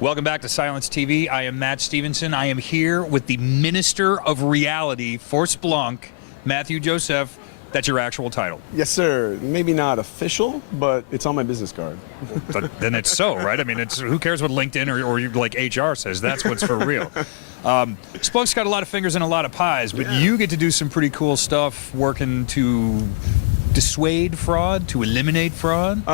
Welcome back to Cylance TV. I am Matt Stevenson. I am here with the Minister of Reality for Splunk, Matthew Joseff. That's your actual title. Yes, sir. Maybe not official, but it's on my business card. But then it's so, right? I mean, it's who cares what LinkedIn or like HR says? That's what's for real. Splunk's got a lot of fingers and a lot of pies, but you get to do some pretty cool stuff working to dissuade fraud, to eliminate fraud?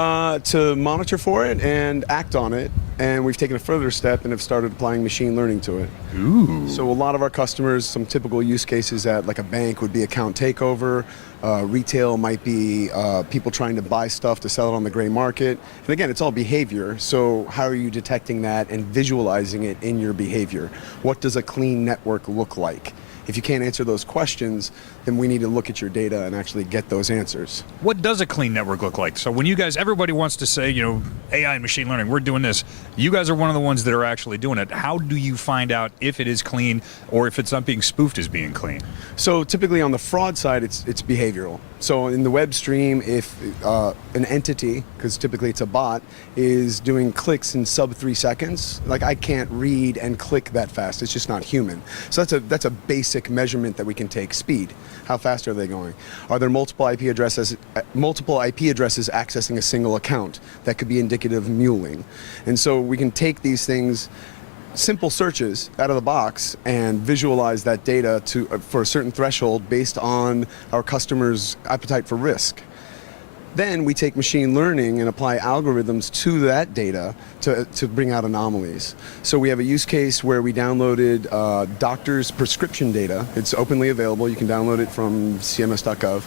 To monitor for it and act on it. And we've taken a further step and have started applying machine learning to it. Ooh. So a lot of our customers, some typical use cases at like a bank would be account takeover. Retail might be people trying to buy stuff to sell it on the gray market. And again, it's all behavior. So how are you detecting that and visualizing it in your behavior? What does a clean network look like? If you can't answer those questions, then we need to look at your data and actually get those answers. What does a clean network look like? So when you guys, everybody wants to say, you know, AI and machine learning, we're doing this. You guys are one of the ones that are actually doing it. How do you find out if it is clean or if it's not being spoofed as being clean? So typically on the fraud side, it's behavioral. So in the web stream, if an entity, because typically it's a bot, is doing clicks in sub 3 seconds, like I can't read and click that fast. It's just not human. So that's a basic measurement that we can take. Speed. How fast are they going? Are there multiple IP addresses accessing a single account? That could be indicative of muling. And so we can take these things, simple searches out of the box, and visualize that data for a certain threshold based on our customers' appetite for risk. Then we take machine learning and apply algorithms to that data to bring out anomalies. So we have a use case where we downloaded doctors' prescription data. It's openly available. You can download it from cms.gov.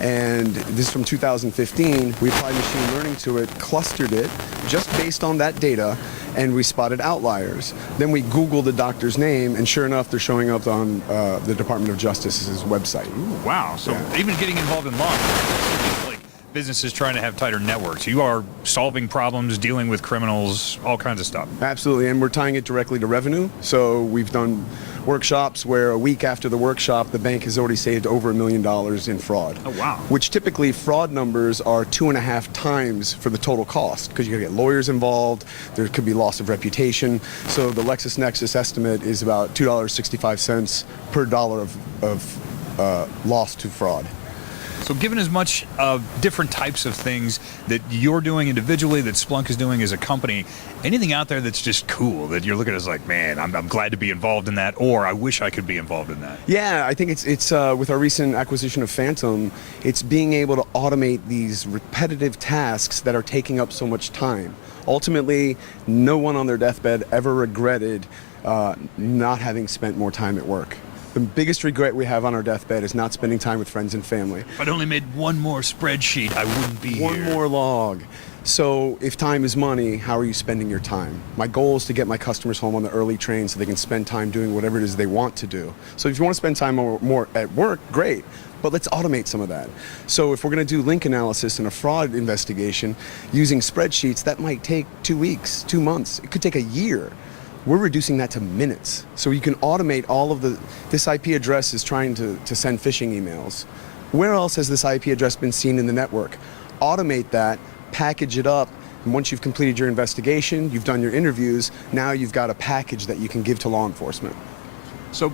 And this is from 2015. We applied machine learning to it, clustered it just based on that data, and we spotted outliers. Then we Googled the doctor's name, and sure enough, they're showing up on the Department of Justice's website. Ooh, wow. So even getting involved in law enforcement, like businesses trying to have tighter networks. You are solving problems, dealing with criminals, all kinds of stuff. Absolutely, and we're tying it directly to revenue. So we've done workshops where a week after the workshop, the bank has already saved over $1 million in fraud. Oh, wow. Which typically fraud numbers are 2.5 times for the total cost, because you gotta get lawyers involved, there could be loss of reputation. So the LexisNexis estimate is about $2.65 per dollar of loss to fraud. So given as much of different types of things that you're doing individually, that Splunk is doing as a company, anything out there that's just cool, that you're looking at as like, man, I'm glad to be involved in that, or I wish I could be involved in that? Yeah, I think it's with our recent acquisition of Phantom, it's being able to automate these repetitive tasks that are taking up so much time. Ultimately, no one on their deathbed ever regretted not having spent more time at work. The biggest regret we have on our deathbed is not spending time with friends and family. If I'd only made one more spreadsheet, I wouldn't be here. One more log. So if time is money, how are you spending your time? My goal is to get my customers home on the early train so they can spend time doing whatever it is they want to do. So if you want to spend time more at work, great, but let's automate some of that. So if we're going to do link analysis in a fraud investigation using spreadsheets, that might take 2 weeks, 2 months. It could take a year. We're reducing that to minutes. So you can automate all of this IP address is trying to send phishing emails. Where else has this IP address been seen in the network? Automate that, package it up, and once you've completed your investigation, you've done your interviews, now you've got a package that you can give to law enforcement. So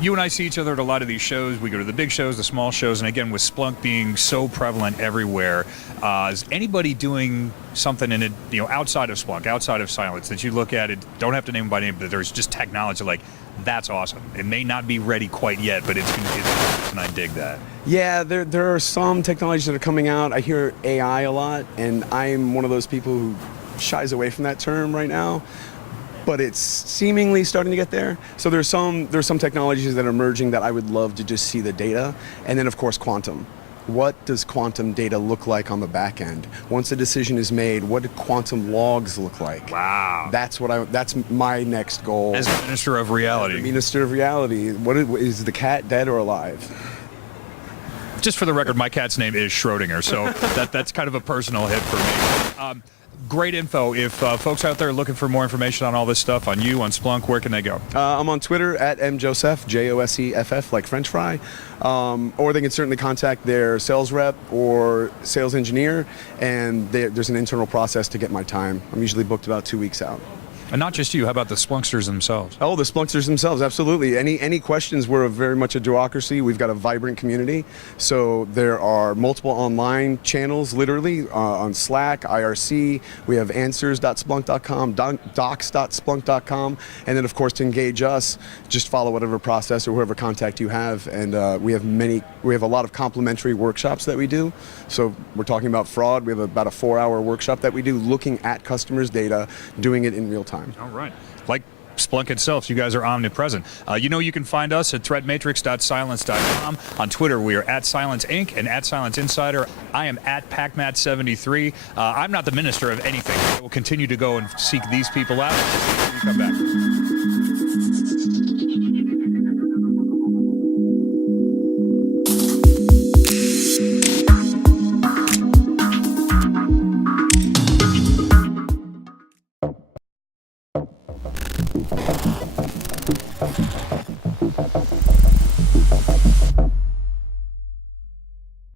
you and I see each other at a lot of these shows. We go to the big shows, the small shows, and again, with Splunk being so prevalent everywhere, is anybody doing something in it, you know, outside of Splunk, outside of Cylance, that you look at it, don't have to name it by name, but there's just technology like, that's awesome. It may not be ready quite yet, but it's and I dig that. Yeah, there are some technologies that are coming out. I hear AI a lot, and I'm one of those people who shies away from that term right now. But it's seemingly starting to get there. So there's some technologies that are emerging that I would love to just see the data. And then of course quantum. What does quantum data look like on the back end? Once a decision is made, what do quantum logs look like? Wow. That's my next goal. As Minister of Reality. Minister of Reality. What is the cat dead or alive? Just for the record, my cat's name is Schrodinger, so that's kind of a personal hit for me. Great info. If folks out there are looking for more information on all this stuff, on you, on Splunk, where can they go? I'm on Twitter at mjoseff, Joseff, like French fry. Or they can certainly contact their sales rep or sales engineer, and there's an internal process to get my time. I'm usually booked about 2 weeks out. And not just you, how about the Splunksters themselves? Oh, the Splunksters themselves, absolutely. Any questions? We're very much a duocracy. We've got a vibrant community. So there are multiple online channels, literally, on Slack, IRC. We have answers.splunk.com, docs.splunk.com. And then, of course, to engage us, just follow whatever process or whoever contact you have. And we have a lot of complimentary workshops that we do. So we're talking about fraud. We have about a 4-hour workshop that we do looking at customers' data, doing it in real time. All right. Like Splunk itself, so you guys are omnipresent. You can find us at threatmatrix.cylance.com. On Twitter, we are at Cylance Inc. and at Cylance Insider. I am at PacMat73. I'm not the minister of anything. I will continue to go and seek these people out. You come back.